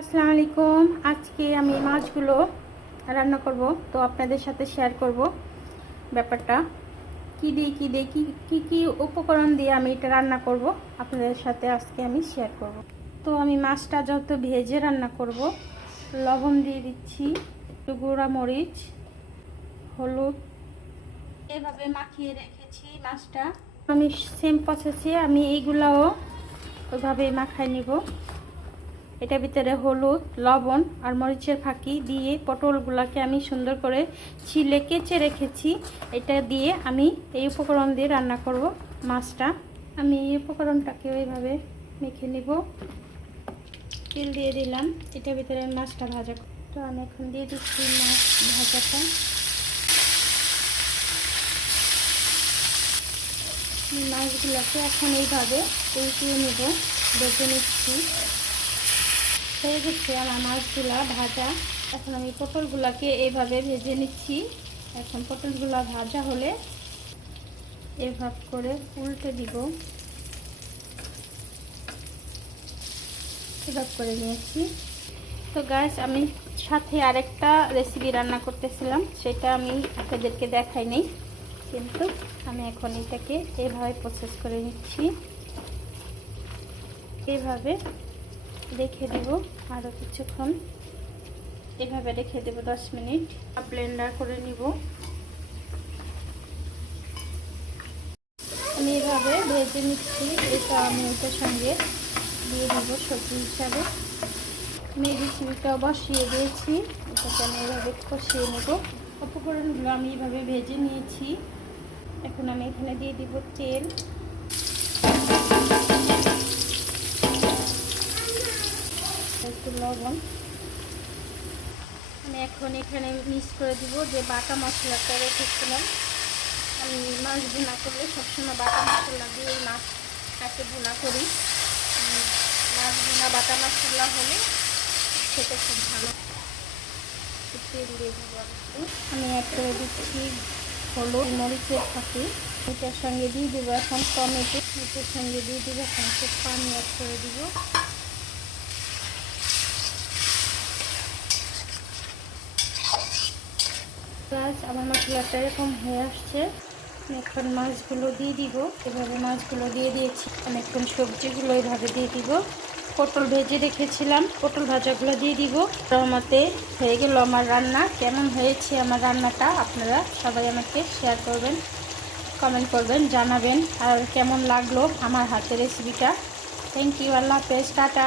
আসসালামু আলাইকুম। আজকে আমি মাছগুলো রান্না করব, তো আপনাদের সাথে শেয়ার করব ব্যাপারটা কি দিয়ে কি উপকরণ দিয়ে আমি এটা রান্না করব আপনাদের সাথে আজকে আমি শেয়ার করব। তো আমি মাছটা যত ভেজে রান্না করব, লবণ দিয়ে দিচ্ছি, একটু গুঁড়া মরিচ, হলুদ, এভাবে মাখিয়ে রেখেছি মাছটা। আমি সেম প্রসেসে আমি এইগুলাও ওইভাবে মাখায় নিব। এটার ভিতরে হলুদ, লবণ আর মরিচের ফাঁকি দিয়ে পটলগুলোকে আমি সুন্দর করে ছিলে কেচে রেখেছি। এটা দিয়ে আমি এই উপকরণ দিয়ে রান্না করব মাছটা। আমি এই উপকরণটাকে ওইভাবে মেখে নিব। তেল দিয়ে দিলাম, এটার ভিতরে মাছটা ভাজা। তো আমি এখন দিয়ে দিচ্ছি মাছ ভাজাটা। মাছগুলোকে এখন এইভাবে উল্টিয়ে নেব, বেজে নিচ্ছি। হয়ে গেছে আমার মাছগুলা ভাজা। এখন আমি পটলগুলাকে এইভাবে ভেজে নিচ্ছি। এখন পটলগুলা ভাজা হলে এভাবে করে উল্টে দিব। এভাবে করে নিয়েছি। তো গাইস, আমি সাথে আরেকটা রেসিপি রান্না করতেছিলাম, সেটা আমি আপনাদেরকে দেখাই নেই, কিন্তু আমি এখন এটাকে এভাবে প্রসেস করে নিচ্ছি। এইভাবে রেখে দিব আরও কিছুক্ষণ, এভাবে রেখে দেব 10 মিনিট। ব্লেন্ডার করে নিব। আমি এভাবে ভেজে নিচ্ছি। এটা আমি ওটার সঙ্গে দিয়ে দিব সবজি হিসাবে। আমি এই রেসিপিটা বসিয়ে দিয়েছি, এটাকে আমি এভাবে কষিয়ে নেব। উপকরণগুলো আমি এভাবে ভেজে নিয়েছি। এখন আমি এখানে দিয়ে দিব তেল, একটু লবণ। আমি এখন এখানে মিক্স করে দিব যে বাটা মশলাটা রেখেছিলাম। আমি মাছ ভুনা করলে সবসময় বাটা মশলা দিয়ে এই মাছটাকে ভুনা করি। মাছ ভুনা বাটা মশলা হলে খেতে খুব ভালো। তেল দিয়ে দিব। আমি অ্যাড করে দিচ্ছি হলুদ, মরিচের ফাঁকি। এটার সঙ্গে দিয়ে দেবো এখন টমেটো। এটার সঙ্গে দিয়ে দেবো এখন একটু পানি অ্যাড করে দিব। আমার মশলাটা এরকম হয়ে আসছে। এখন মাছগুলো দিয়ে দিব। এভাবে মাছগুলো দিয়ে দিয়েছি। অনেকক্ষণ সবজিগুলো এইভাবে দিয়ে দিব। পটল ভেজে রেখেছিলাম, পটল ভাজাগুলো দিয়ে দিব। রহমতে হয়ে গেল আমার রান্না। কেমন হয়েছে আমার রান্নাটা আপনারা সবাই আমাকে শেয়ার করবেন, কমেন্ট করবেন, জানাবেন আর কেমন লাগলো আমার হাতের রেসিপিটা। Thank you. আল্লাহ হাফেজ, টাটা।